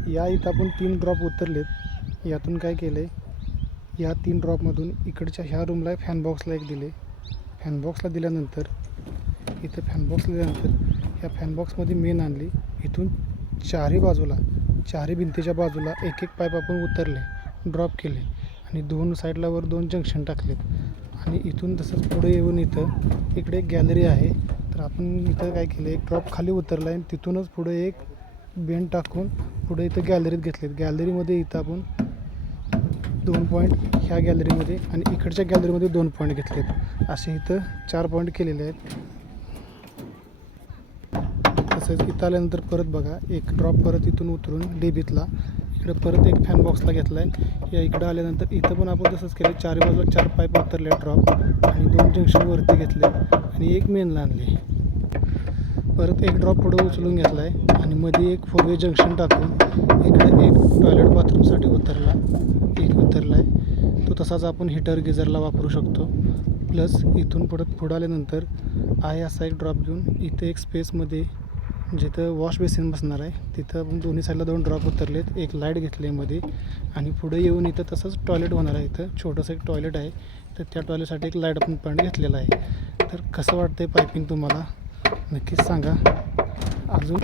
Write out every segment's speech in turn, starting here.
या इथं आपण 3 ड्रॉप उतरलेत. यातून काय केलं आहे, या 3 ड्रॉपमधून इकडच्या ह्या रूमला फॅन बॉक्सला एक दिले. फॅन बॉक्सला दिल्यानंतर इथं ह्या फॅन बॉक्समध्ये मेन आणली. इथून चारही भिंतीच्या बाजूला एक एक पाईप आपण उतरले, ड्रॉप केले आणि 2 साईडला वर 2 जंक्शन टाकलेत. आणि इथून तसंच पुढे येऊन इकडे एक गॅलरी आहे. तर आपण इथं काय केलं, एक ड्रॉप खाली उतरला आहे आणि तिथूनच पुढे एक बेंड टाकून पुढे इथं गॅलरीत घेतलेत. गॅलरीमध्ये इथं आपण 2 पॉईंट ह्या गॅलरीमध्ये आणि इकडच्या गॅलरीमध्ये 2 पॉईंट घेतलेत. असे इथं 4 पॉईंट केलेले आहेत. तसंच इथं आल्यानंतर परत बघा, एक ड्रॉप परत इथून उतरून डेबीतला इकडे परत एक फॅन बॉक्सला घेतला आहे. या इकडं आल्यानंतर इथं पण आपण तसंच केलं. 4 बाजूला 4 पाईप उतरले ड्रॉप आणि 2 जंक्शन वरती घेतले आणि एक मेनला आणले. परत एक ड्रॉप पुढं उचलून घेतला आहे आणि मध्ये एक 4 वे जंक्शन टाकून इकडे एक टॉयलेट बाथरूमसाठी उतरला आहे. तो तसाच आपण हीटर गिझरला वापरू शकतो. प्लस इथून पुढं आल्यानंतर आहे असा एक ड्रॉप घेऊन इथे एक स्पेसमध्ये जिथं वॉश बेसिन बसणार आहे तिथं आपण दोन्ही साईडला 2 ड्रॉप उतरलेत. एक लाईट घेतली मध्ये आणि पुढे येऊन इथं तसंच टॉयलेट होणार आहे. इथं छोटंसं एक टॉयलेट आहे. तर त्या टॉयलेटसाठी एक लाईट आपण पॉईंट घेतलेला आहे. तर कसं वाटतं आहे पायपिंग तुम्हाला नक्कीच सांगा. अजून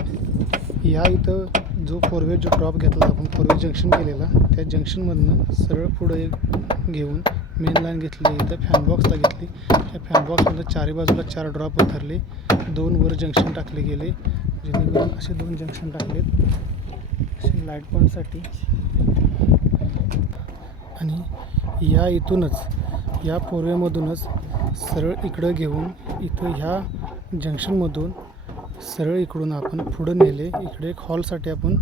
या इथं जो 4 वे ड्रॉप घेतला आपण, 4 वे जंक्शन केलेला, त्या जंक्शनमधनं सरळ पुढे घेऊन मेन लाईन घेतली. इथं फॅन बॉक्सला घेतली. त्या फॅन बॉक्समध्ये 4 बाजूला 4 ड्रॉप उतरले, 2 वर जंक्शन टाकले गेले. जेणेकरून असे 2 जंक्शन टाकलेत असे लाईट पॉईंटसाठी. आणि या इथूनच या 4 वेमधूनच सरळ इकडं घेऊन इथं ह्या जंक्शनमधून सरळ इकडून आपण पुढं नेले. इकडे एक हॉलसाठी आपण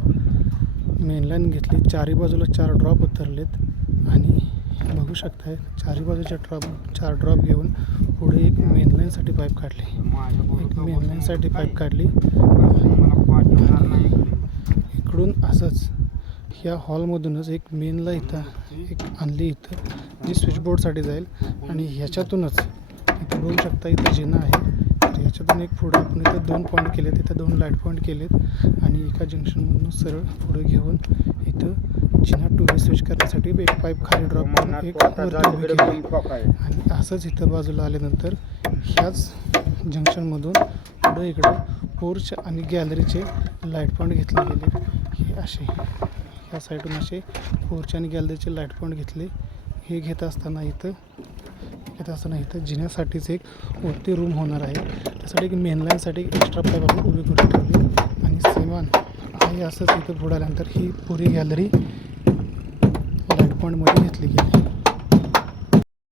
मेन लाईन घेतली. 4 बाजूला 4 ड्रॉप उतरलेत आणि बघू शकताय 4 बाजूच्या 4 ड्रॉप घेऊन पुढे एक मेन लाईनसाठी पाईप काढली. इकडून असंच ह्या हॉलमधूनच एक मेनला इथं एक आणली, इथं जी स्विचबोर्डसाठी जाईल. आणि ह्याच्यातूनच इथं बघू शकता इथं जिना आहे. तर ह्याच्यातून एक पुढं आपण इथं 2 पॉईंट केलेत, इथं 2 लाईट पॉईंट केलेत आणि एका जंक्शनमधून सरळ पुढे घेऊन इथं जिना 2 वे स्विच करण्यासाठी एक पाईप खाली ड्रॉप करून एक वरती उभी केली. आणि असंच इथं बाजूला आल्यानंतर ह्याच जंक्शनमधून पुढं इकडं पोर्च आणि गॅलरीचे लाईट पॉईंट घेतले गेले. हे असे ह्या साईडून असे पोर्च आणि गॅलरीचे लाईट पॉईंट घेतले. हे घेत असताना इथं जिन्यासाठीच एक वरती रूम होणार आहे. त्यासाठी एक मेन लाईनसाठी एक एक्स्ट्रा पाईप आपण उभी करून ठेवली. आणि सेमान आहे असंच इथं पुढे आल्यानंतर ही पुरी गॅलरी लाईट पॉईंटमध्ये घेतली गेली.